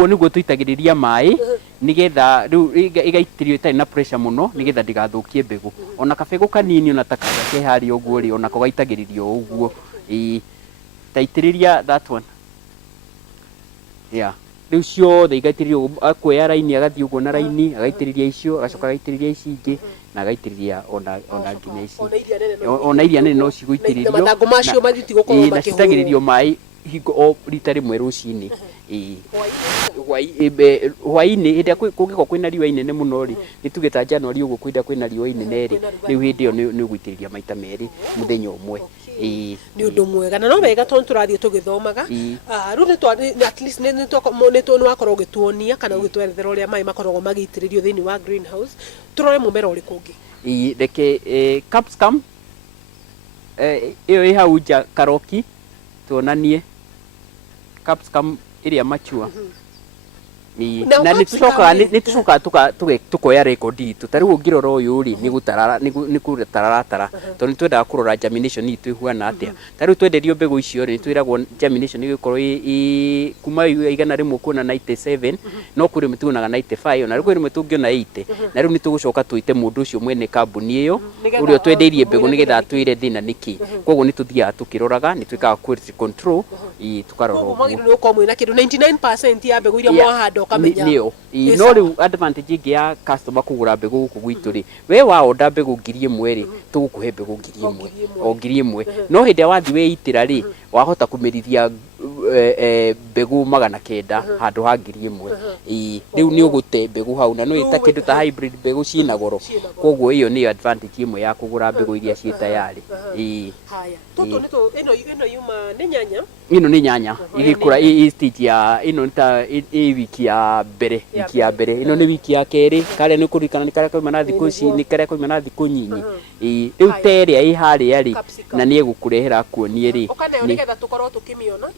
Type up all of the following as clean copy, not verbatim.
koguo niguo tuitagiriria mai nigetha riu igaitirio itari na pressure muno nigetha ndigathukie mbegu ona kabegu kanini ona takaga ke hari uguo ri ona ko gaitagiririo uguo taitiriria that one riu ciothe igaitiririo akuoya raini agathii uguo na raini agaitiriria icio agacoka agaitiriria ici ingi na agaitiriria ona nginya ici ona iria nene no ciguitiririo na mathangu macio mathiti gukorwo makihurwo mai hingo o rita rimwe rucini hwaini hĩndĩ kũngĩkorwo kwĩna riũa inene mũno rĩ nĩtuge ta January ũguo kwĩna riũa inene rĩ rĩu hĩndĩ ĩyo nĩ ũgũitĩrĩria maita merĩ mũthenya ũmwe ni undu mwega na no wega tondu turathie tugithomaga riu ni at least ni wakorwo gituonia kana ugitwerethera uria mai makoragwo magitiririo thiini wa greenhouse turore mumera uri kungi reke capsicum iyo ĩ hau nja karoki tuonanie capsicum iria machua na nitucokaga tukoya record itu tariu ngirora uyu ri ni gutararatara tondu twendaga kurora germination itu ihuana atia tariu twenderio mbegu icio ri twiragwo germination igikorwo kuma igana rimwe kuona 97 no kuri mituonaga 95 na riu rimwe tungiona 80 na riu nitugucoka tuite mundu ucio mwene kambuni iyo urio twendeirie mbegu nigetha twire thina niki koguo nituthiaga tukiroraga nitwikaga quality control tukarora uguo ni uko mwina kindu 99% ya mbegu iria mwahanda nio no riu advantage ingi ya customer kugura mbegu guku gwitu ri we wa order mbegu 1000 ri tugukuhe mbegu 1000 o 1000 no hindi wathi weitira ri wahota kumirithia mbegu 900 handu ha 1000 riu ni ugute mbegu hau na no ita kindu ta hybrid mbegu cina goro koguo iyo ni advantage imwe ya kugura mbegu iria ci tayari haya toto nito ino yuma ni nyanya ino ni nyanya igikura stage ya ino nita wiki ya mbere ino ni wiki ya keri kare ni kurikana ni kare kwa manathi kuci ni kare kwa manathi kunyinyi riu teria i haria ri na ni egukurehera kuonie ri nigetha tukorwo tukimiona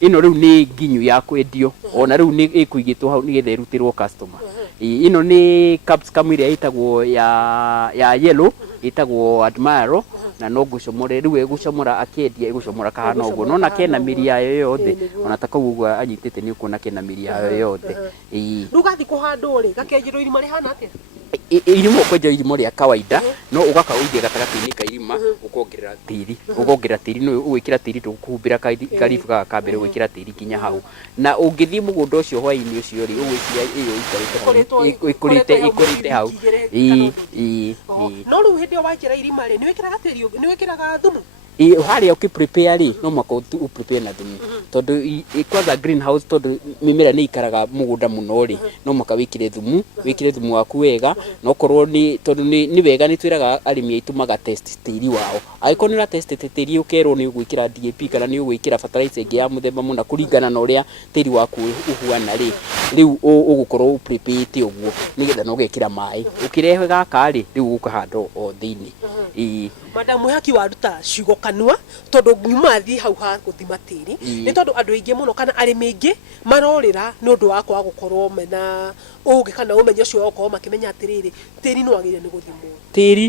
ino riu ni nginyu ya kwendio ona riu ni ikuigitwo hau nigetha irutirwo customer ino ni capsicum iria itagwo ya yellow itagwo admiro na no gucomore riu egucomora akendia egucomora kahana uguo nona kena miri yayo yothe ona takau uguo anyitite ni ukuona kena miri yayo yothe rugathi kuhandwo ri gakenjirwo irima rihana atia irimo kwenja irimo ria kawaida no ugakauithia gatagati-ini ka irima ukongerera tiri no ugwikira tiri tukuhumbira karibu gakambere ugwikira tiri kinya hau na ungithii mugunda ucio hwaini ucio ri ugwiciria iyo ikurite hau no riu hindi o wakira irima ri ni wikiraga tiri ni wikiraga thumu haria ukiprepare ri no mwaka uprepare na thumu tondu kwanza greenhouse tondu mimera ni ikaraga mugunda muno ri no mwaka wikire thumu waku wega no korwo ni tondu ni wega ni twiraga arimi aitu maga test tiri wao aikorwo ni test tiri ukerwo ni ugwikira DAP kana ni ugwikira fertilizer ingi ya muthemba muna kuringana na uria tiri waku uhuana ri riu ugukorwo prepare uguo nigetha no gekira mai ukirehe gaka ri riu ukahando o thiini Madam Haki waruta ciugo kanua tondu nyumathi hau ha guthima tiri ni tondu andu aingi muno kana arimi aingi marorira ni undu wa kwa gukorwo mena ugi kana umenye ucio ukorwo makimenya atiriri tiri no agire ni guthimwo tiri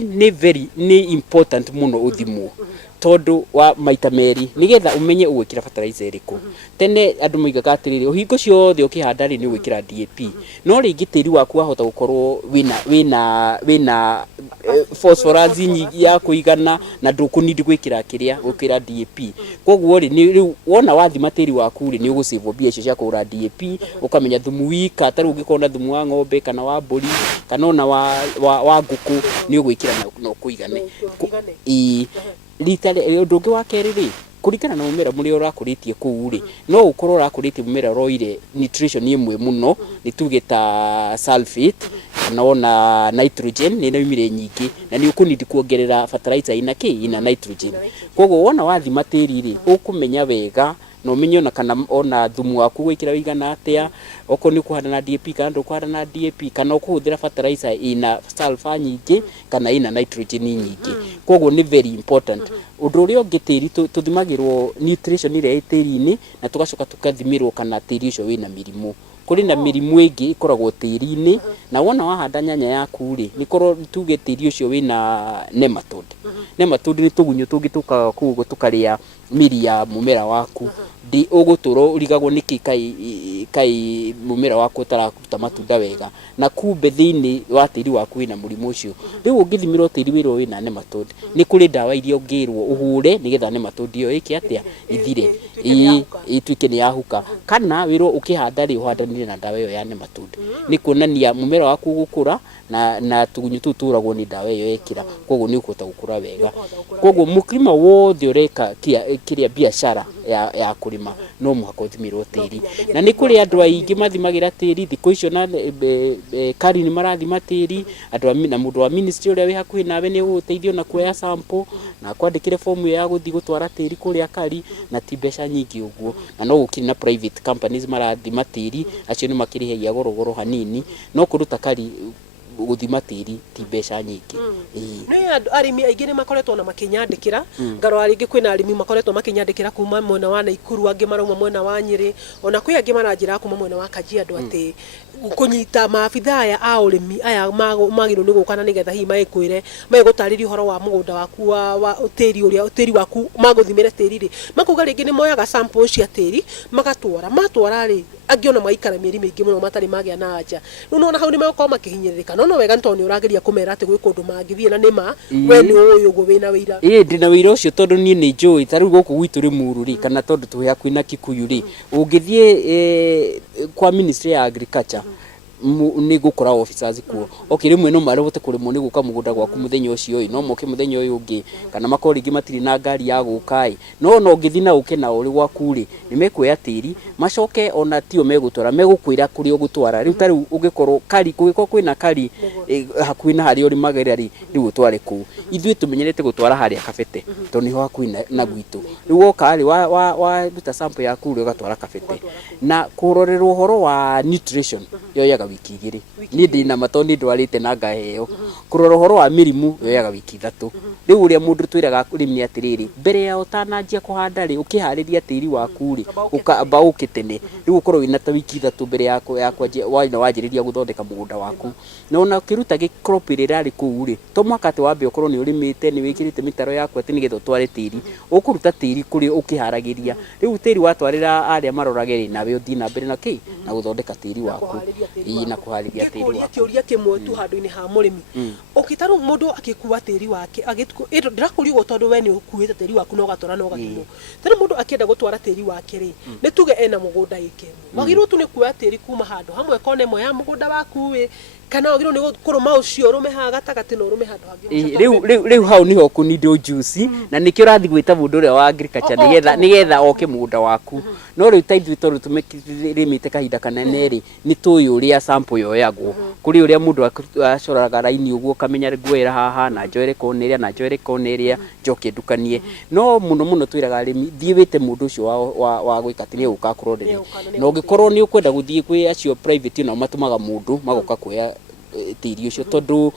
ni important muno uthimwo tondu wa maita meri nigetha umenye ugwikira fertilizer iriku tene andu moigaga atiriri uhingo ciothe ukihanda ri ni ugwikira DAP no ringi tiri waku wahota gukorwo wina phosphorus nyingi ya kuigana na ndukunidi gwikira gukira DAP koguo ri ni wona wathima tiri waku ri ni ugusave mbia icio cia kugura DAP ukamenya thumu wika tari ungikona thumu wa ng'ombe kana wa mburi kana ona wa nguku ni ugwikira no kuigane litale ndungi wa keri ri kurikana na mumera muri urakuritie kuu ri no ukorwo urakuritie mumera roire nutrition imwe muno nitugita sulfate kana ona nitrogen ni naumire nyingi na ni ukunidi kuongerera fertilizer ina nitrogen koguo wona wathima tiri ri ukumenya wega no menyo na kana ona thumu waku gwikira wigana atia oko ni kuhanda na DAP kana ndukuhanda na DAP kana ukuhuthira fertilizer ina sulfur nyingi kana ina nitrogen nyingi koguo ni very important undu uria ungi tiri tuthimagirwo nutrition iria itiri-ini na tugacoka tukathimirwo kana tiri ucio wina mirimu kuri na mirimu ingi ikoragwo tiri-ini na wona wahanda nyanya yaku ri nikorwo tuge tiri ucio wina nematode ni tugunyo tungi tukaria miri ya mumera waku ndi uguturo urigagwo niki kai mumera waku utarakuta matunda wega na kumbe thini wa tiri waku wina murimu ucio riu ungithimirwo tiri wiro wina nematode ni kuri dawa iria ungirwo uhure nigetha nematode iyo iki atia ithire ituike ni yahuka kana wiro ukihanda ri uhandanire na dawa iyo ya nematode ni kuonania mumera waku gukura na tugunyu tuturagwo ni dawa iyo ekira koguo ni ukuta gukura wega koguo muklima wothe ureka kiria biashara ya kurima no muhaka uthimirwo tiri na ni kuri andu aingi mathimagira tiri thiko icio na kari ni marathima tiri andu na mundu wa ministry uria wi hakuhi nawe ni uguteithio na kuoya sample na kwandikire form ya guthi gutwara tiri kuria kari na ti mbeca nyingi uguo na no gukiri na private companies marathima tiri acio ni makirihagia goro hanini no kuruta kari guthima tiri ti mbeca nyingi ni andu arimi aingi ni makoretwo na makinyandikira ngaro aringi kwina arimi makoretwo makinyandikira kuma mwena wa Naikuru angi marauma mwena wa Nyeri ona kwi angi maranjira kuma mwena wa Kajiado ati kunyita maabitha aya a urimi aya magiro ni gukana nigetha hi maikwire maigutariria horo wa mugunda waku wa tiri waku maguthimira tiri ri makuga ringi ni moyaga sample cia tiri matwara ri angiona maikara mieri mingi muno matari magia na aja no hau ni makoma makihinyiririka no wega ntoni urageria kumera ati gwi kundu mangithie na nima we ni uyu go wina wira ndina wira ucio tondu ni njui taru guku gwitu ri muru ri kana tondu tuhe akuina Kikuyu ri ungithie kwa Ministry ya Agriculture ni gukora officers kuo rimwe no mari bote kurimwo ni guka mugunda gwaku muthenya ucio no moke muthenya uyu ungi kana makoringi matiri na ngari ya gukai no ngithina uke na uri gwaku ri ni mekuya tiri macoke ona tio megutwara megukwira kuri ugutwara riu tari ungikorwo kari kugiko kwina kari hakuhi na hari uri magerera ri riu utware ku ithui tumenyerete gutwara hari Kabete to niho hakuhi na gwitu riu woka ri wa ruta sample yaku ri ugatwara Kabete na kurorerwo horo wa nutrition yoyaga wiki igiri ni ndina matoni ndwarite na ngaheo kurora horo wa mirimu yoyaga wiki 3 riu uria mundu twiraga kurimi atiriri mbere ya utananjia kuhanda ri ukihariria tiri waku ri ukamba ukitene riu ukorwo wina ta wiki 3 mbere ya wajiriria guthondeka mugunda waku na ukiruta crop rira ri ku ri to mwakati wambe ukorwo ni urimite ni wikirite mitaro yaku ati nigetha tware tiri ukuruta tiri kuri ukiharagiria riu tiri watwarira aria marorageri nawe uthi na mbere na ki na guthondeka tiri waku na kuhariria tiri waku kiuria kimwe tu handu-ini ha murimi ukitaru mundu akikuwa tiri wake ndirakuri go tondu we ni ukuite tiri waku no gatwara no gathimo tari mundu akienda gutwara tiri wake ri ni tuge ena mugunda ikemu wagiru tu ni kuoya tiri kuma handu hamwe kone mo ya mugunda waku we kana wagiru ni kuruma ucio rume ha gatagati no rume handu hangi riu hau niho kunindo juice na nikio rathi gwita mundu uria wa agriculture nigetha oke mugunda waku no riu taithu tondu tumerimite kahinda kanene ri ni tuyu uria sample yoyagwo kuri uria mundu acoraga raini uguo kamenya ngwira haha na njoere koneria na njoere koneria njoke ndukanie no muno twiraga arimi thiwite mundu ucio wa gwikatinia guka kuroderia no ungikorwo ni ukwenda guthie kwi acio private no matumaga mundu magoka kuya tiri ucio tondu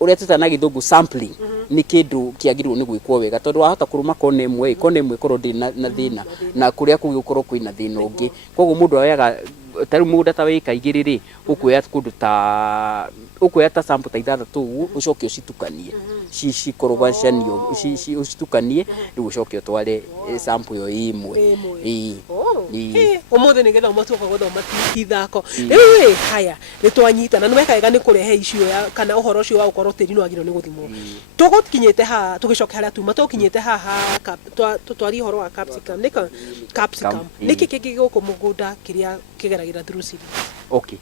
uria tutana githungu sampling ni kindu kiagirwo ni gwikwo wega tondu wahota kuruma kone imwe korwo ndi na thina na kuria kugikorwo kwina thina ungi koguo mundu oyaga tari mugunda ta wika igiri ri ukuya kundu ta sample ta 3 ucoke ucitukanie korogwacanio ucitukanie riu ucoke utware sample yo imwe umuthi nigetha umatuka guthoma ithako riu haya ni twanyitana ni weka wega ni kurehe icio kana uhoro ucio wa ukorwo tiri no agiro ni guthimwo tugukinyite ha tugicoke haria tuma tukinyite haha tutwari horo wa capsicum niki kingi guku mugunda kiria kigeragira through series okay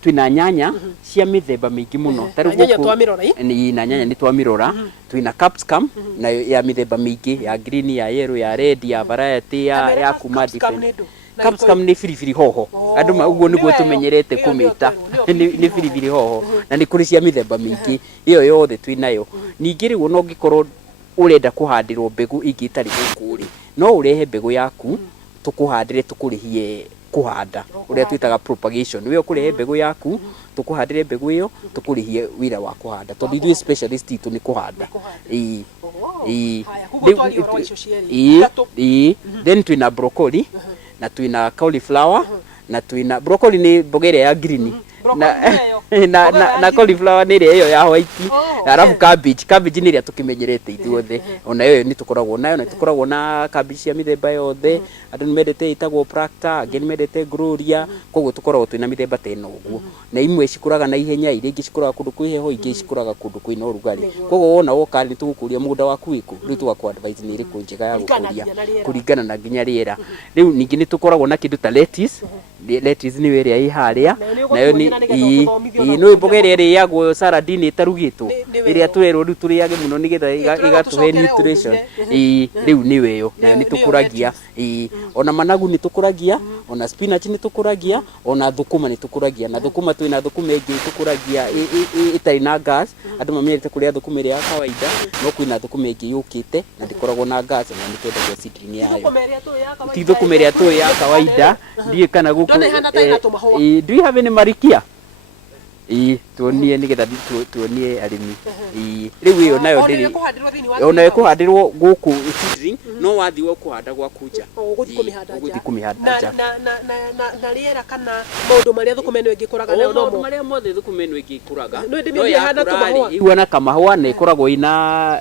twina nyanya cia mithemba mingi muno taru nyanya twamirora ni nyanya ni twamirora twina capsicum na ya mithemba mingi ya green ya yellow ya red ya variety ya kuma different capsicum ni firifiri hoho andu uguo niguo tumenyerete kumita ni firifiri hoho na ni kuri cia mithemba mingi iyo yothe twinayo ningi riu no ngikorwo urenda kuhandirwo mbegu ingitari gukuri no urehe mbegu yaku tukuhandire tukurihie kuhanda uria twitaga propagation we ukurehe mbegu yaku tukuhandire mbegu iyo tukurihie wira wa kuhanda tondu ithui specialist itu ni kuhanda then twina broccoli na twina cauliflower na twina broccoli ni mboga ya green na na cauliflower nä ä yo ya white arabu cabbage nä rä a tå kä menyerete ithuothe ona ä yo nä tå koragwo nayo na tå koragwo na cabbage cia mĩthemba yothe andå nä mendete ĩtagwo Practa angĩ nĩ mendete Gloria koguo tå koragwo twĩna mĩthemba ta ĩno ũguo na imwe cikũraga na ihenya iria ingĩ cikũraga kũndũ kwĩ heho ingĩ cikũraga kũndũ kwĩna ũrugarĩ koguo wona woka nĩ tũgũkũria mũgũnda waku wĩkũ rĩu tũgakũ advise nĩ ĩrĩkũ njega ya gũkũria kũringana na nginya rĩera rĩu ningĩ nĩ tũkoragwo na kĩndũ ta lettuce nĩyo ĩrĩa ĩ harĩa nayo nĩ mboga ĩrĩa ĩrĩagwo salad-inĩ ĩtarugĩtwo ĩrĩa tũrerwo rĩu tũrĩage mũno nĩgetha ĩgatũhe nutrition rĩu nĩyo ĩyo nayo nĩ tũkũragia ona managu nĩ tũkũragia ona spinach nĩ tũkũragia ona thũkũma nĩ tũkũragia na thũkũma twĩna thũkũma ĩngĩ tũkũragia ĩtarĩ na gas andũ mamenyerete kũrĩa thũkũma ĩrĩa ya kawaida no kwĩna thũkũma ĩngĩ yũkĩte na ndĩkoragwo na gas na nĩ twendagio seedling yayo ti thũkũma ĩrĩa tũĩ ya kawaida ndiĩ kana gũkũ do you have any marikia tuonie nigetha tuonie arĩmi rĩu ĩyo nayo ndĩrĩ ona ĩkũhandirwo gũkũ seedling no wathiĩ ũkũhanda gwaku nja ũgũthiĩ kũmĩhanda nja na rĩera kana maũndũ marĩa thũkũma ĩno ĩngĩkũraga nayo no maũndũ marĩa mothe thũkũma ĩno ĩngĩkũraga no yakũra ihuana kamahũa na ĩkoragwo ina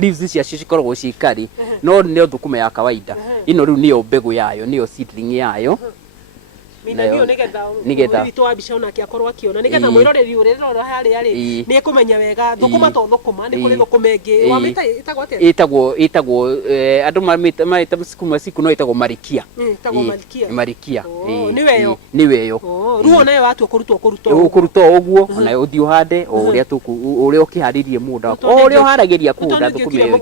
leaves ciacio cikoragwo cikari no nĩyo thũkũma ya kawaida ĩno rĩu nĩyo mbegũ yayo nĩyo seedling yayo nigetha witwa mbica onake akorwo akiona nigetha mwiroreri urerora harĩa rĩ nĩ kũmenya wega thũkũma to thũkũma nĩ kũrĩ thũkũma ĩngĩ wamĩta ĩtagwo atĩa ĩtagwo andũ mamĩta sukuma siku no ĩtagwo marikia marikia nĩwe yo rĩu ona yo watua kũruta ũguo ona ũthiĩ ũhande o ũrĩa ũkĩharĩrie mũgũnda waku o ũrĩa ũharagĩria kũhanda thũkũma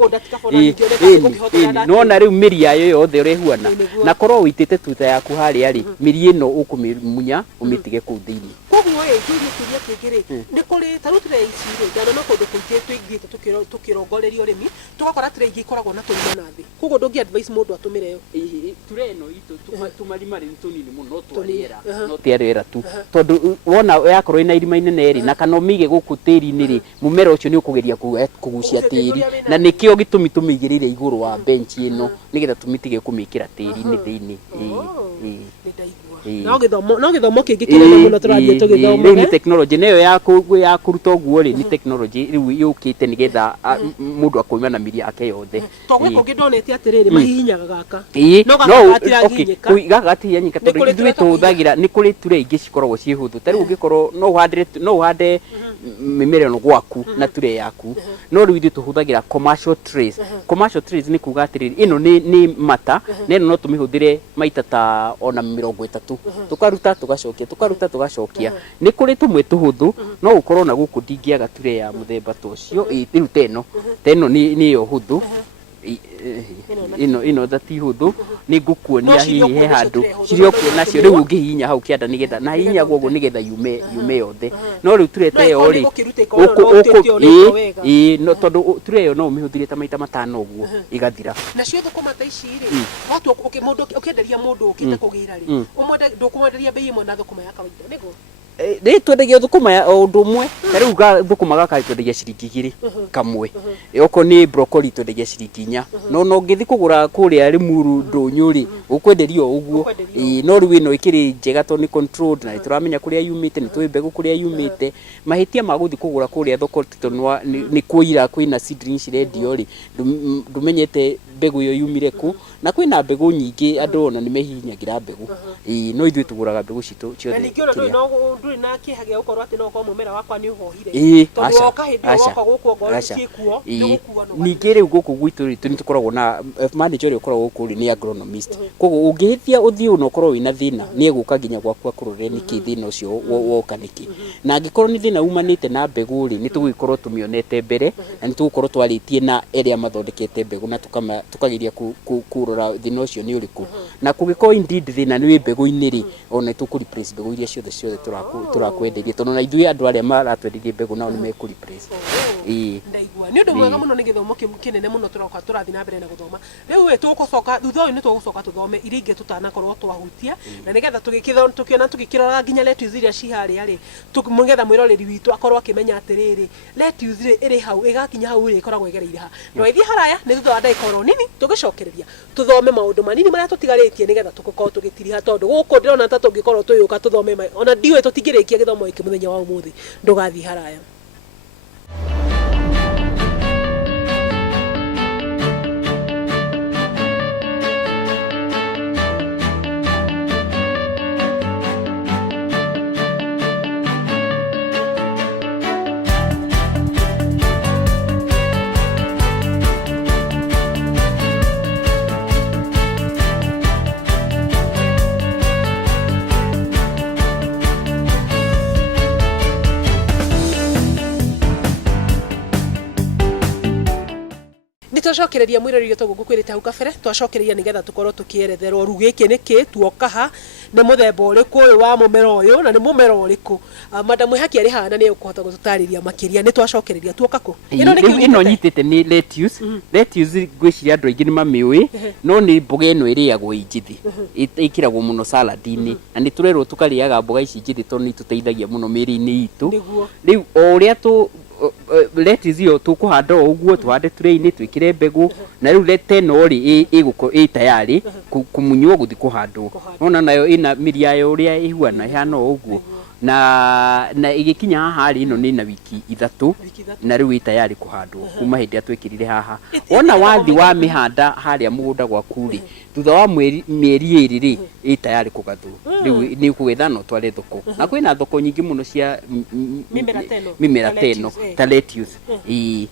ĩyo nona rĩu mĩri yayo yothe ũrĩa ĩhuana na korwo ũitĩte tuta yaku harĩa rĩ mĩri ĩno ũkũmĩmunya ũmĩtige kũu thĩinĩ koguo kĩũria kĩngĩ rĩ nĩ kũrĩ tarũ tũrĩa ici rĩ ngano no kũndũ kũingĩ tũingĩte tũkĩrongoreria ũrĩmi tũgakora tũrĩa ingĩ ikoragwo na tũrima na thĩ koguo ndũngĩ advice mũndũ atũmĩre yo ture ĩno itũ tũmarima rĩ tũnini mũno no twarĩera no twarĩera tu tondũ wona yakorwo ĩna irima inene rĩ na kana ũmĩige gũkũ tĩri-inĩ rĩ mũmera ũcio nĩ ũkũgeria kũgucia tĩri na nĩkĩo gĩtũmi tũmĩigĩrĩire igũrũ wa bench ĩno nĩgetha tũmĩtige kũmĩkĩra tĩri-inĩ thĩinĩ no gĩthomo kĩngĩ kĩnene mũno tũrathiĩ tũgĩthoma rĩu nĩ technology nayo ya kũruta ũguo rĩ nĩ technology rĩu yũkĩte nĩgetha mũndũ akoima na mĩri yake yothe togwe kũngĩ ndonete atĩrĩrĩ mahihinyaga gaka gaka gatihihinyĩka tondũ ithuĩ tũhũthagĩra nĩ kũrĩ ture ingĩ cikoragwo ciĩ hũthũ ta rĩu ũngĩkorwo no ũhande mĩmera ĩno gwaku na ture yaku no rĩu ithuĩ tũhũthagĩra commercial trays nĩ kuga atĩrĩrĩ ĩno nĩ mata na ĩno no tũmĩhũthĩre maita ta ona 30 tukaruta tugacokia nĩ kũrĩ tũmwe tũhũthũ no ũkorwo na gũkũ ndingĩaga ture ya mũthemba ta ũcio rĩu teno nĩyo hũthũ ino thati hũthũ nĩ ngũkuonia hihi he handũ cirĩ okuo nacio rĩu ũngĩhihinya hau kĩanda nĩgetha na hihinyagwo ũguo nĩgetha yume yothe no rĩu turete ĩyo rĩ no tondũ ture ĩyo no ũmĩhũthĩrie ta maita 5 ũguo ĩgathira nacio thũkũma ta ici rĩ watu mũndũ ũkĩenderia mũndũ ũkĩte kũgĩra rĩ ndũkũmwenderia bei ĩmwe na thũkũma ya kawaida nĩguo rĩ twendagio thũkũma o ũndũ ũmwe ta rĩu thũkũma gaka twendagia ciringi 2 kamwe okorwo nĩ broccoli twendagia ciringi 4 no ũngĩthiĩ kũgũra kũrĩa Limuru Ndũnyũ rĩ ũkwenderio ũguo no rĩu ĩno ĩkĩrĩ njega tondũ nĩ controlled na nĩtũramenya kũrĩa yumĩte nĩtũĩ mbegũ kũrĩa yumĩte mahĩtia ma gũthiĩ kũgũra kũrĩa thoko tondũ nĩ kũira kwĩna seedlings cirendio rĩ ndũmenyete mbegũ ĩyo yumire kũ na kwĩna mbegũ nyingĩ andũ ona nĩ mehihinyagĩra mbegũ no ithuĩ tũgũraga mbegũ citũ ciothe ndũrĩ na kĩhagĩa gũkorwo atĩ no ũkorwo mũmera wakwa nĩ ũhohire tondũ woka hĩndĩ woka gũkũ ngoro ciĩkuo ningĩ rĩu gũkũ gwitũ rĩ nĩ tũkoragwo na manager ũrĩa ũkoragwo gũkũ rĩ nĩ agronomist koguo ũngĩhĩtia ũthiĩ na ũkorwo wĩna thĩna nĩ egũka nginya gwaku akũrorere nĩkĩ thĩna ũcio woka nĩkĩ na angĩkorwo nĩ thĩna umanĩte na mbegũ rĩ nĩ tũgũgĩkorwo tũmĩonete mbere na nĩ tũgũkorwo twarĩtie na erĩa mathondekete mbegũ na tukageria kũrora thĩna ũcio nĩ ũrĩkũ na kũngĩkorwo indeed thĩna nĩ mbegũ-inĩ rĩ ona tũkũ replace mbegũ iria ciothe turakwenderia tondũ na ithuĩ andũ arĩa maratwenderia mbegũ nao nĩ mekũ replace ndaigua nĩ ũndũ mwega mũno nĩ gĩthomo kĩnene mũno tũrathiĩ na mbere na gũthoma rĩu tũgũcoka thutha ũyũ nĩ tũgũcoka tũthome iria ingĩ tũtanakorwo twahutia na nĩgetha tũgĩkiona tũgĩkĩrora nginya lettuce iria ci harĩa rĩ nĩgetha mwĩroreri witũ akorwo akĩmenya atĩrĩrĩ lettuce rĩ ĩrĩ hau ĩgakinya hau rĩ ĩkoragwo ĩgereire ha no ĩthiĩ haraya nĩ thutha wa ndagĩka oro nini tũgĩcokereria tũthome maũndũ manini marĩa tũtigarĩtie nĩgetha tũgĩkorwo tũgĩtiriha tondũ gũkũ ndĩrona ta tũngĩkorwo tũyũka tũthome ona ndiũĩ tũtingĩ tukirikia githomo iki muthenya wa umuthi ndugathi haraya. Twacokereria mwirĩrio tũgũkwĩrĩte hau kabere twacokereria nigetha tukorwo tukieretherwo ru gĩkĩ nĩkĩ tuokaha nĩ mũthemba ũrĩkũ ũyũ wa mũmera ũyũ na nĩ mũmera ũrĩkũ. Madam Haki arĩ haha na nĩ ũkũhota gũtũtarĩria makĩria nĩ twacokereria tuoka kũ ĩno nyitĩte nĩ lettuce. Lettuce ngwĩciria andũ aingĩ nĩ mamĩũĩ no nĩ mboga ĩno ĩrĩagwo injithi ĩkĩragwo mũno salad-inĩ na nĩ tũrerwo tũkarĩaga mboga ici injithi tondũ nĩ tũteithagia mũno mĩĩrĩ-inĩ itũ. Rĩu o ũrĩa lettuce iyo tukuhanda uguo tuhande tray-ini twikire mbegu na riu leteno ri iguko tayari kumunywo guthi kuhandwo ona nayo ina miri yayo uria ihuana ihana uguo na igikinya haha ri ino ni na wiki 3 na riu tayari kuhandwo kuma hindi atwikirire haha ona wathi wa mihanda haria mugunda gwaku ri thutha wa mieri iri ri tayari kugathwo riu ni kugetha no tware thoko na kwina thoko nyingi muno cia mimera teno ta lettuce ni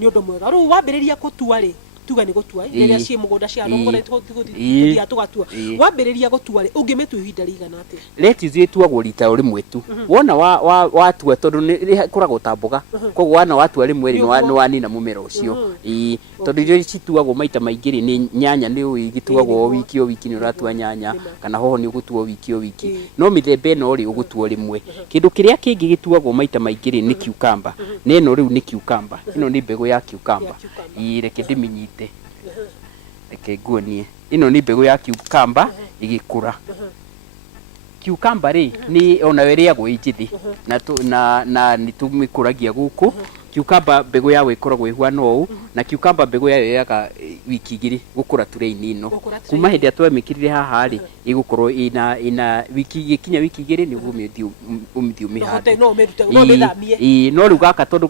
undu mwega riu wambiriria kutua ri tuga ni gutua iria cie mugunda cia rongore tuguthia tugatua wambiriria gutua ri ungimetu ihinda rigana ati lettuce ituagwo rita rimwe tu wona watua tondu ni kuragwo ta mboga koguo wana watua rimwe ni wanina mumera ucio tondu irio cituagwo maita maingi ri ni nyanya ni igituagwo wiki ni uratua nyanya kana hoho ni ugutua wiki no mithemba eno ri ugutua rimwe kindu kiria kingi gituagwo maita maingi ri ni cucumber neno riu ni cucumber ino ni mbegu ya cucumber reke ndiminyite reke nguonie ino ni mbegu ya cucumber igikura cucumber ri ni ona ĩrĩagwo injithi na ni tumikuragia guku cucumber mbegu yayo ikoragwo ihuana ũũ na cucumber mbegu yayo yoyaga wiki 2 gukura tray-ini ino kuma hindi atwemikirire haha ri igukorwo ina wiki gikinya wiki 2 ni umithio mihande no riu gaka tondu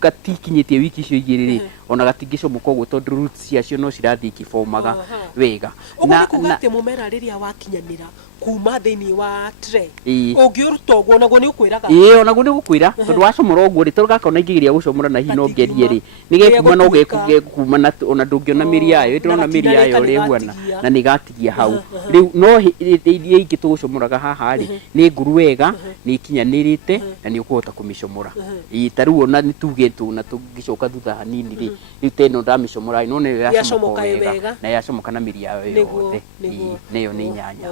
gatikinyitie wiki icio 2 ri ona gatingicomoka ũguo tondu roots ciacio no cirathi ikibomaga wega na ati mumera riria wakinyanira kuma thini wa tray ungiuruta uguo naguo ni ukwiraga onaguo ni gukwira tondu wacomora uguo ri tondu gaka ona ingigiria gucomora na hino ngerie ri ni gekuma no gekuma na ona ndungiona miri yayo ndona miri yayo ri huana na ni gatigia hau riu no iria ingi tugucomoraga haha ri ni nguru wega ni ikinyanirite na ni ukuhota kumicomora taru ona ni tugetu na tungicoka thutha hanini ri riu teno ndamicomora no ni yacomoka wega na yacomoka na miri yayo yothe neyo ni nyanya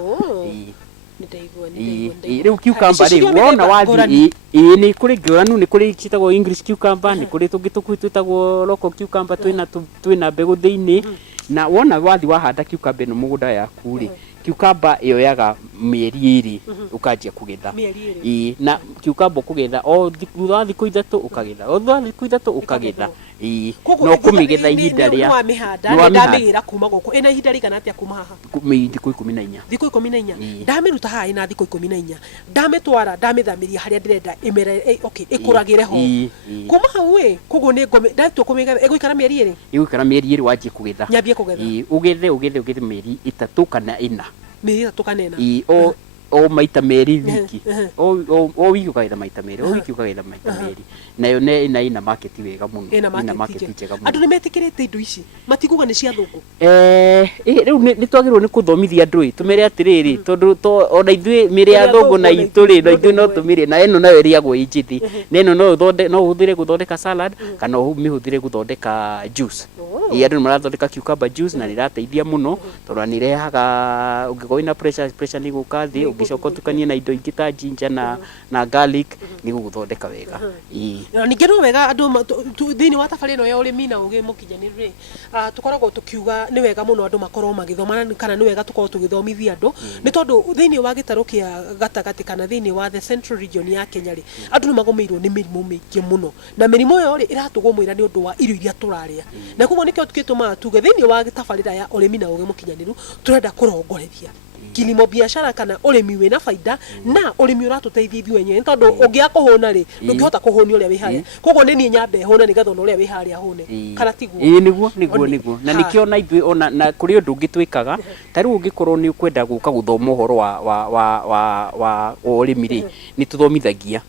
riu cucumber ri wona wathi ni kuri nguranu ni kuri citagwo English cucumber ni kuri tungi twitagwo local cucumber twina mbegu thiini na wona wathi wahanda cucumber no mugunda yaku ri cucumber yoyaga mieri 2 ukanjia kugetha na cucumber kugetha o thutha wa thiku 3 ukagetha o thutha wa thiku 3 ukagetha no kumigetha ihinda ria no mihanda ndamigira kuma guku ina ihinda rigana atia kuma haha thiku 14 thiku 14 ndamiruta haha ina thiku 14 ndamitwara ndamithamiria haria ndirenda imera ikuragire ho kuma hau koguo ni ngome ndatua kumigetha iguikara mieri 2 iguikara mieri 2 wanjie kugetha nyambie kugetha ugethe mieri 3 kana 4 mieri 3 kana 4 o maita meri wiki o wiki ukagetha maita meri o wiki ukagetha maita meri nayo ne ina market wega muno ina market njega muno andu ni metikirite indo ici matiguga ni cia thungu riu ni twagirwo ni kuthomithia andu tumere atiriri tondu ona ithui miri ya thungu na ituri na ithui no tumire na eno nayo iriagwo injithi neno no uhuthire guthondeka salad kana umihuthire guthondeka juice andu marathondeka cucumber juice na nirateithia muno tondu ni rehaga ungikorwo ina pressure ni gukathi ungicoka tukanie na indo ingi ta ginger na garlic ni guthondeka wega ningi no wega andu thini wa tafari no ya urimi na ugi mukinyaniriru ri tukoragwo tukiuga ni wega muno andu makorwo magithoma kana ni wega tukorwo tugithomithia andu ni tondu thini wa gitaro kia gatagati kana thini wa the central region ya Kenya ri andu ni magomeirwo ni mirimu mingi muno na mirimu yo ri iratugumwira ni undu wa irio iria turaria na koguo nikio tukituma tuge thini wa tafarira ya urimi na ugi mukinyaniru turenda kurongorethia kilimo biashara kana urimi wina baida na urimi uratuteithia ithuĩ enyewe tondu ungia kuhuna ri ndungihota kuhunia uria wi haria koguo ni nyambe huna nigetha uria wi haria hune kana tiguo niguo na nikio na ithuĩ ona na kuri undu ungi twikaga tariu ungikorwo ni ukwenda guka guthoma uhoro wa urimi ri ni tuthomithagia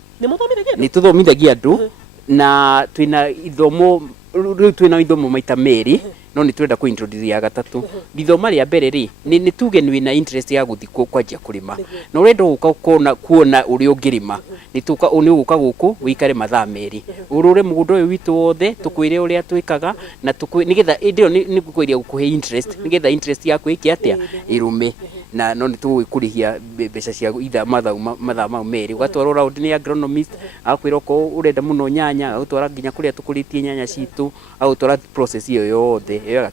andu na twina ithomo riu twina ithomo maita meri no ni twenda ku introduce ya gatatu ithomo ria mbere ri ni tuge ni wina interest ya guthi kwanjia kurima no urenda guka kuona uri ungirima ni tuka uni guka guku wikare mathaa meri urure mugunda uyu witu wothe tukwire uria twikaga na nigetha ndio ni gukwiria gukuhe interest nigetha interest yaku iki atia irume na no ni tugwikurihia mbeca cia itha mathaa mau meri ugatwara round ni agronomist akwira ko urenda muno nyanya utwara nginya kuria tukuritie nyanya citu au twara process iyo yothe iyo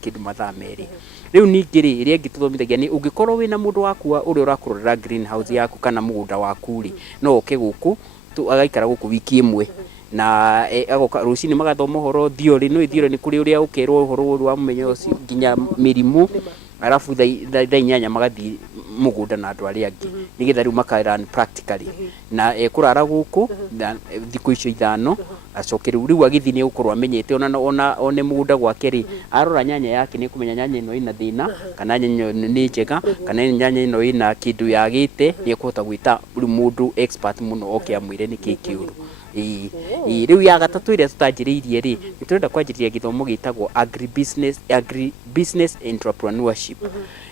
kindu mathaa meri riu ningiri iria ngituthomithagia ni ungikorwo wina mundu waku uria urakurorera greenhouse yaku kana mugunda waku ri no oke guku agaikara guku wiki imwe na agoka rucini magathoma horo theory no theory ni kuri uria ukirwo uhoro wa mumenyo nginya mirimu arafu tha inyanya magathi mugunda na andu aria angi nigetha riu makaran practically na kurara guku thiku icio 5 acokeru riu agithi ni gukorwo amenyete ona one mugunda gwake ri arora nyanya yake ni kumenya nyanya ino ina thina kana nyanya ni njega kana nyanya ino ina kindu yagite ni kuhota gwita mundu expert muno oke amwire ni kikiuru riu ya gatatu iria tutanjiriirie ri niturenda kwanjiria githomo gitagwo agribusiness entrepreneurship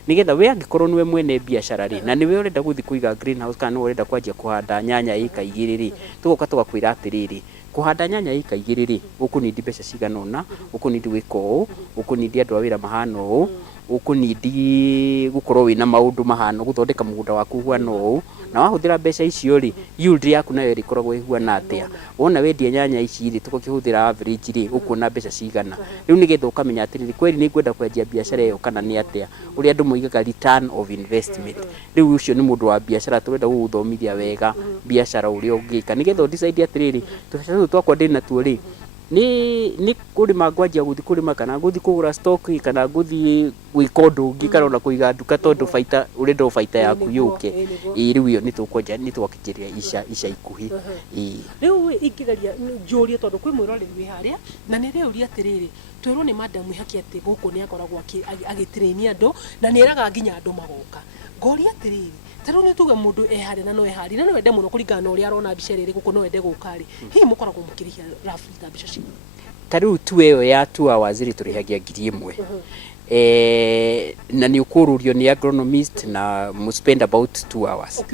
nigetha we angikorwo niwe mwene biashara ri na niwe urenda guthi kuiga greenhouse kana urenda kwanjia kuhanda nyanya ika 2 ri tugoka tugakwira atiriri kuhanda nyanya ika 2 ri ukunindi mbeca cigana ona ukunindi gwika uu ukunindi andu a wira mahana uu ukunindi gukorwo wina maundu mahana guthondeka mugunda waku huana uu na wahuthira mbeca icio ri yield yaku nayo rikoragwo ihuana atia wona wendia nyanya ici ri tukokihuthira average ri ukuona mbeca cigana riu nigetha ukamenya atiriri kweli ni ngwenda kwendia biashara iyo kana ni atia uri andu moigaga return of investment riu ucio ni mundu wa biashara turenda guthomithia wega biashara uria ungika nigetha decide atiriri tucacu twakwa ndina tuo ri ni kurima ngwanjia guthi kurima kana guthi kugura stock kana guthi gwika undu ungi kana ona kuiga nduka tondu baita urenda baita yaku yuke riu iyo ni tukwenja ni twakijiria ica ikuhi riu ingigeria njurie tondu kwi mwiroreri wi haria na ni riu ri atiriri twirwo ni madam ihaki ati guku ni akoragwo agitrain andu na ni eraga nginya andu magoka ngori atiriri tero ni tuge mundu ehari na no ehari na no wende muno kuringana na uria arona bica riri guku no wende gukari hi mukoragwo mukirihia roughly ta bica ciku tariu tu eyo ya 2 hours ri turihagia 1,000 na ni ukururio ni agronomist na spend about 2 hours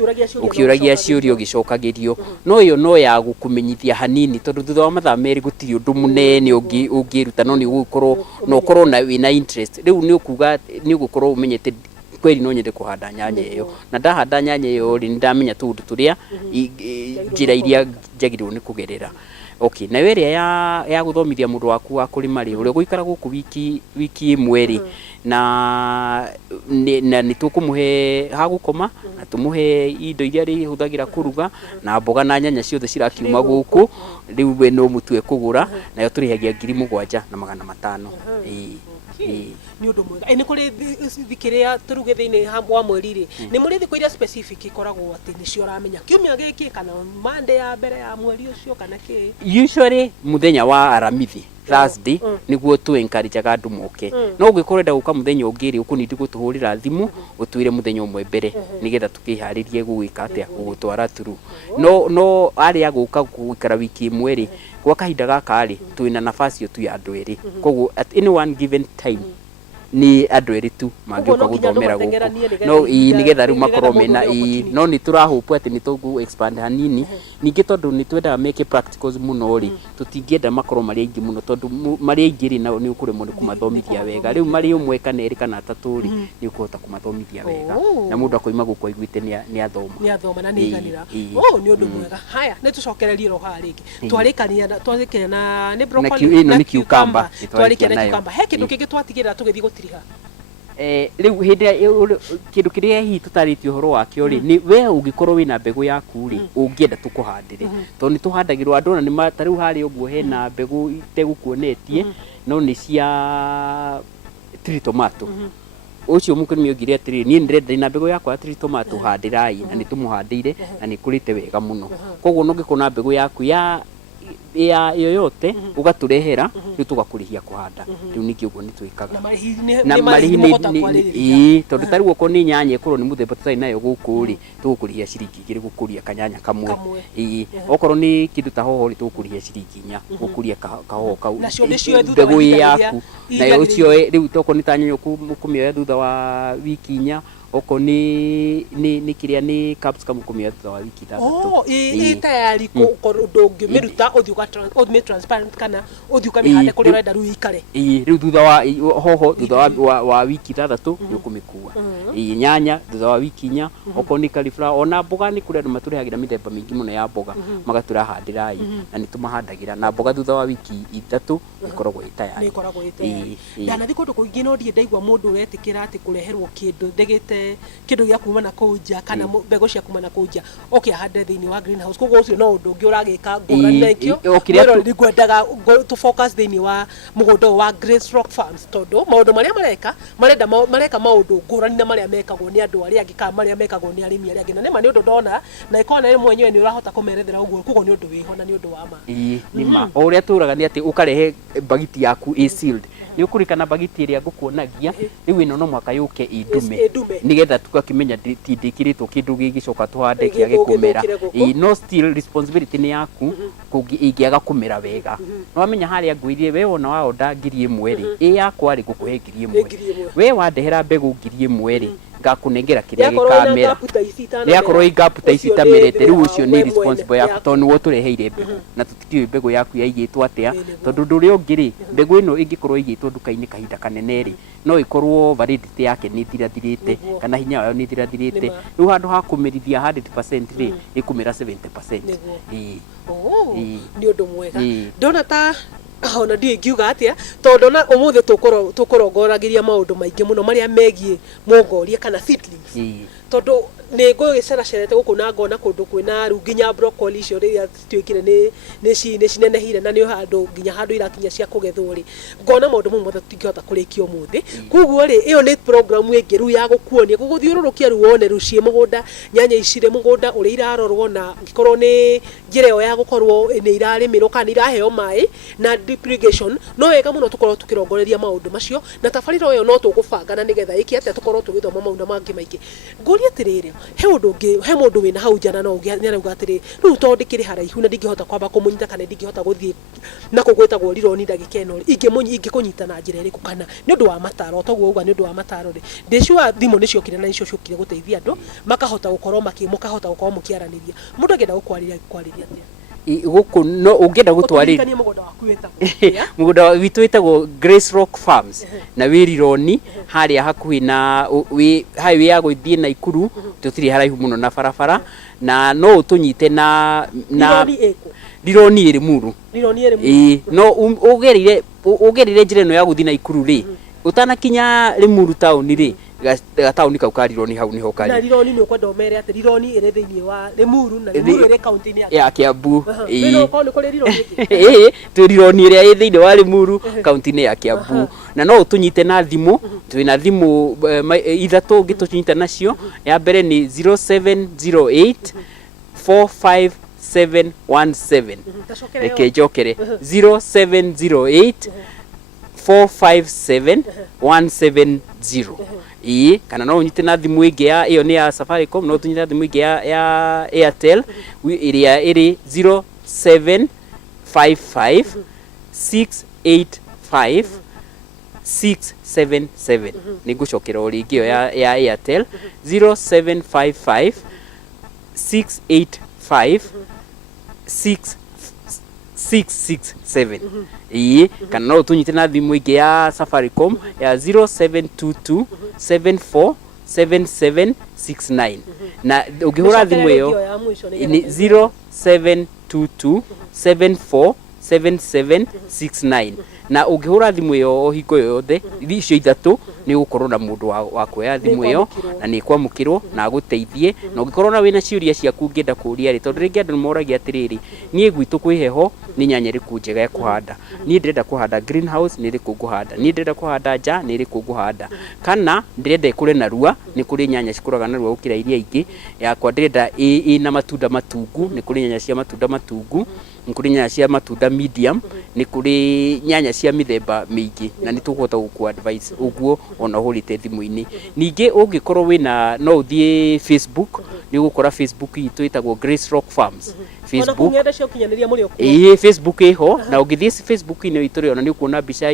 ukiuragia ciurio gicokagirio no yo no ya gukumenyithia hanini tondu thutha wa mathaa meri gutiri undu munene ungiruta no ni gukorwo no korwo na wina interest riu ni ukuga ni gukorwo umenyete kweli no nyende kuhanda nyanya iyo na ndahanda nyanya iyo ri ndamenya tundu turia njira iria njagirwo ni kugerera okay na weria ya guthomithia mundu waku wa kurima ri uria guikara guku wiki imwe ri na ni tukumuhe ha gukoma na tumuhe indo iria ri huthagira kuruga na mboga na nyanya ciothe cirakiuma guku riu we no mutue kugura na yo turihagia 7,500 ni undu mwega ni kuri thikiria turuge thiini wa mweri ri ni muri thiku iria specific ikoragwo ati ni cio ramenya kiumia giki kana Monday ya mbere ya mweri ucio kana ki usually muthenya wa aramithi Thursday niguo tu encourage andu moke no ugikorenda guka muthenya ungiri ukunindi gutuhurira thimu utwire muthenya umwe mbere nigetha tukiharirie gugika atia gugutwara turu no ari aguka guikara wiki imwe ri kwa kahinda gaka ri twina nafasi yo tu ya andu eri koguo at any one given time ni andu eri tu mangioka guthomera guku no nigetha riu makorwo mena no ni turahope ati ni tugu expand hanini ningi tondu ni twenda make practicals muno ri tutingienda makorwo mari aingi muno tondu mari aingi ri na ni ukuremwo ni kumathomithia wega riu mari umwe kana eri kana atatu ri ni ukuhota kumathomithia wega na mundu akoima guku aiguite ni athoma na ni iganira ni undu mwega haya ni tucokererie ro ha ringi twarikania na ni broccoli na cucumber twarikania cucumber he kindu kingi twatigira tugithi gutiriha riu hindi kindu kiria hi tutariti uhoro wakio ri ni we ungikorwo wina mbegu yaku ri ungienda tukuhandire to ni tuhandagirwo andu na ni matariu hari uguo hena mbegu itegukuonetie no ni cia tree tomato ucio mukirimi ugire atiri ni ndire na mbegu yakwa atiri tomato handirai na nitumuhandiire na nikurite wega muno koguo no ngikona mbegu yaku ya yoyote ugaturehera riu tugakurihia kuhanda riu niki uguo ni twikaga na marihini tondu tari guko ni nyanya ikoro ni muthemba tutai nayo guku ri tugukurihia ciringi igiri gukuria kanyanya kamwe okoro ni kindu ta hoho ri tugukurihia ciringi 4 gukuria kahoho kau mbegu yaku na ucio riu toko ni tanyanya kumioya thutha wa wiki 4 oko ni kiria ni capsicum kumia thutha wa wiki 3 tayari ko ndungimeruta uthi transparent kana uthi ukamihanda kuria urenda riu ikare riu thutha wa hoho thutha wa wiki 3 niukumikua nyanya thutha wa wiki 4 oko ni cauliflower ona mboga ni kuria maturihagira mithemba mingi muno ya mboga magaturahandirai na nitumahandagira na mboga thutha wa wiki 3 ikoragwo itayari ndanathi kundu kuingi no ndie ndaigwa mundu uretikira ati kureherwo kindu ndegete kindu gya kuma na kuja kana mbego cia kuma na kuja hande thiini wa greenhouse koguo ucio no undu ungi uragika ngurani na ikio wero ndigwendaga to focus thiini wa mugunda wa Grace Rock Farms tondu maundu maria mareka maundu ngurani na maria mekagwo ni andu aria angi kana maria mekagwo ni arimi aria angi na nema ni undu ndona na ikona ni mwenyewe ni urahota kumerethera uguo koguo ni undu wiho na ni undu wa ma ni ma uria turaga ni ati ukarehe bagiti yaku sealed ni ukurikana bagiti iria ngukuonagia riu ino no mwaka yuke indume nigetha tukakimenya tindikiritwo kindu gigicoka tuhande kiage kumera no still responsibility ni yaku ingiaga kumera wega no amenya haria nguirie we wona wa onda ngiri 1 ri yakwa ri gukuhe ngiri 1 we wandehera mbegu ngiri 1 ri ngakunengera kiria gikamera yakorwo igapu ta ici tamerete riu ucio ni responsible yaku tondu wo tureheire mbegu na tutitiwe mbegu yaku yaigitwo atia tondu nduri ungiri mbegu ino ingikorwo igitwo nduka-ini kahinda kanene ri no ikorwo validity yake ni thirathirite kana hinya wayo ni thirathirite riu handu ha kumirithia 100% ri ikumira 70% ni undu mwega ndona ta ona ndi ngiuga atia tondu na umuthi tukorongoragiria maundu maingi muno maria megie mongoria kana seedlings tondu ni ngugiceracerete guku na ngona kundu kwina runginya broccoli cio riria twikire ni cinenehire na ni handu nginya handu irakinya cia kugethwo ri ngona maundu mo mothe tingihota kurikio muthi koguo ri iyo ni program ingiru ya gukuonia guguthiururukia ru wone ru cie mugunda nyanya icire mugunda uri irarorwo na ngikorwo ni njira yo ya gukorwo ni irarimirwo kana iraheo mai na drip irrigation no wega muno tukorwo tukirongoreria maundu macio na tabarira yo no tugubangana nigetha iki atia tukorwo tugithoma maundu mangi maingi nguri atiriri he mundu wina hau jana no ngiarauga atiri riu tondikiri haraihu na ndingihota kwamba kumunyita kana ndingihota guthie na kugwetagwo rironi ndagika ino ingikunyita na njira iriku kana ni undu wa mataro toguo uga ni undu wa mataro ri ndicua thimu nicio kire na nicio ciokire guteithia andu makahota gukorwo mukahota gukorwo mukiaraniria mundu agenda gukwariria atia guku no ungenda gutwarira mugunda witu witagwo Grace Rock Farms na wirironi haria hakuhi na highway ya guthie na Ikuru tutiri haraihu muno na barabara na no utunyite na rironi iri muru no ugerire njira no ya guthie na Ikuru ri utanakinya Limuru town ri gatauni kau karironi hau niho kari na rironi ni ukwenda umere ati rironi ire thiini wa Limuru na Limuru ire county ni ya Kiambu no ko ni kuri rironi tu rironi ire thiini wa Limuru county ni ya Kiambu na no utunyite na thimu twina thimu ithatu ngitunyita nacio ya mbere ni 0708 45717 reke jokere 0708 45717 kana no unyite na thimu ingi ya iyo ni ya Safaricom no tunyite na thimu ingi ya Airtel iria iri 0755 685 677 nigucokera uringio ya Airtel 0755 685 667 kana no tunyite na thimu ingi ya Safaricom ya 0722 74 7769 na ungihura thimu iyo ni 0722 74 7769 na ungihura thimu iyo o hingo yothe icio ithatu ni gukorwo na mundu wa kuoya thimu iyo na ni kwamukirwo na aguteithie na ungikorwo na wina ciuria ciaku ngienda kuria ri tondu ringi andu moragia atiriri nie gwitu kwi heho ni nyanya riku njega ya kuhanda nie ndirenda kuhanda greenhouse ni riku nguhanda nie ndirenda kuhanda nja ni riku nguhanda kana ndirenda ikure na rua ni kuri nyanya cikuraga na rua gukira iria ingi yakwa ndirenda ina matunda matungu ni kuri nyanya cia matunda matungu ni kuri nyanya cia matunda medium ni kuri nyanya cia mithemba mingi na ni tukuhota guku advice uguo ona hulite thimu-ini ningi ungikorwo wina no uthie Facebook ni gukora Facebook itu itagwo Grace Rock Farms Facebook Facebook iho na ugithie Facebook ino ituri ona ni ukuona mbica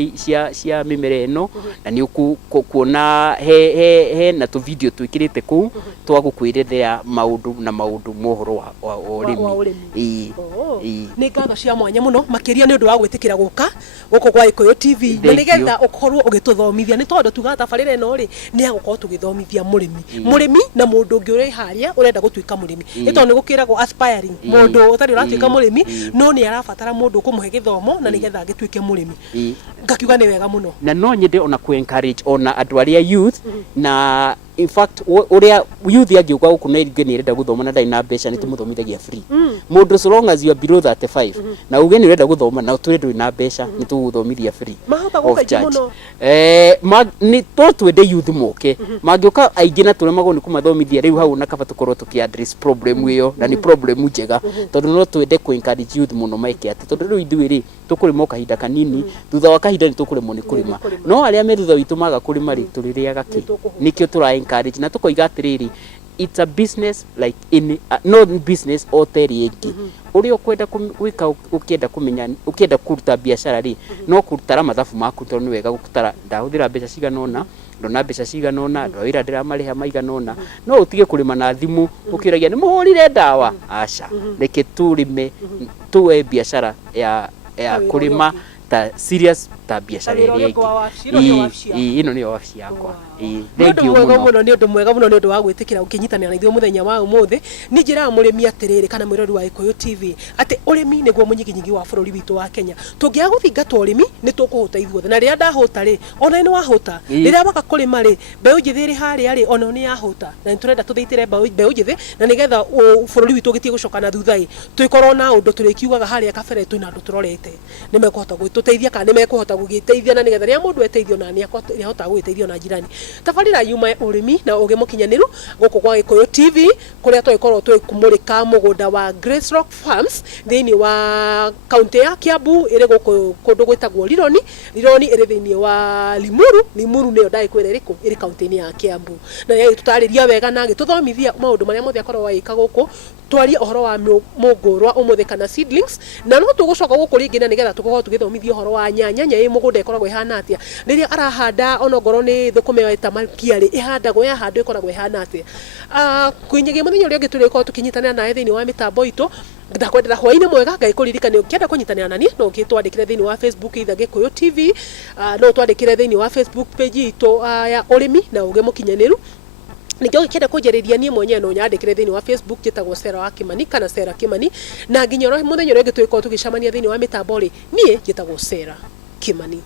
cia mimera eno na ni ukuona he na tu video twikirite ku twagukwirethera maundu mohoro wa urimi ni ngatho cia mwanya muno makiria ni undu wa gwitikira guka guko kwa Gikuyu TV na nigetha ukorwo ugituthomithia ni tondu tuga tabarira eno ri ni agukorwo tugithomithia murimi na mundu ungi uri haria urenda gutuika murimi ni tondu ni gukiragwo aspiring mundu utari uratuika murimi no ni arabatara mundu kumuhe githomo na nigetha agituike murimi ngakiuga ni wega muno na no nyende ona ku encourage ona andu aria youth na in fact uria youth angiuka guku na irige ni renda guthoma na ndai na mbeca ni tumuthomithagia free mundu so long as you are below 35 na uge ni renda guthoma na twende na mbeca ni tuguthomithia free mahota gukaije muno ni twende youth moke mangiuka aingi na turemagwo ni kumathomithia riu hau na kaba tukorwo tuki address problem iyo na ni problem njega tondu no twende ku encourage youth muno maike ati tondu riu ithuĩ ri tukurimo kahinda kanini thutha wa kahinda ni tukurimo ni kurima no aria me thutha witu maga kurima ri tuririaga ki nikio tura encourage na tukoiga atiriri it's a business like in no business o teri ingi uri ukwenda gwika ukienda kumenya ukienda kuruta biashara ri no kurutara mathabu maku tondu wega gukutara ndahuthira mbeca ciganona ndona mbeca ciganona ndawira ndira mariha maiganona no utige kurima na thimu ukiragia ni muhurire ndawa aca reke turime tuwe biashara ya kurima ta serious ta biashara iri ino ni wabici yakwa thank you muno ni undu mwega muno ni undu wa gwitikira ukinyitana na ithuĩ muthenya wa umuthi ni njira murimi atiriri kana mwirori wa Gikuyu TV ati urimi niguo munyiginyigi wa bururi witu wa Kenya tungia guthingatwo urimi ni tukuhuta ithuothe na riria ndahuta ri ona ni wahuta riria baka kurima ri mbeu njithi ri haria ri ona ni yahuta na ni turenda tuthiitire mbeu njithi na nigetha bururi witu gitie gucoka na thutha i tuikorwo na undu turikiugaga haria kabere twina andu turorete ni mekuhota gwituteithia kana ni mekuhota gugiteithia na nigetha riria mundu eteithio na ni ahota gwiteithio na jirani tabarira yuma urimi na uge mukinyaniru guku kwa Gikuyu TV kuria twikorwo twikumurika mugunda wa Grace Rock Farms thiini wa county ya Kiambu iri guku kundu gwitagwo Lironi iri thiini wa Limuru niyo ndaikwira iriku iri county ni ya Kiambu na yeye tutariria wega na gituthomithia maundu maria mothe akorwo waika guku twaria uhoro wa mungurwa umuthe kana seedlings na no tugucoka guku ringi na nigetha tukorwo tugithomithia uhoro wa nyanya ii mugunda ikoragwo ihana atia riria arahanda ona ngoro ni thukume eta makiari ihandagwo yahandwo ikoragwo ihana atia kwinyigia muthenya uria ngituriko tukinyitanira nae thiini wa mitambo itu ndakwendera hwaini mwega ngai kuririkana ukienda kunyitanira nani no ngitwandikire thiini wa Facebook itha Gikuyu TV no twandikire thiini wa Facebook page itu ya urimi na uge mukinyaniru nikio kienda kujariria nie mwenyewe no nyandikire thiini wa Facebook gitagwo Sera wa Kimani kana Sera Kimani na nginya muthenya uria ngitwiko tugicamania thiini wa mitambo ri nie gitagwo Sera Kimani.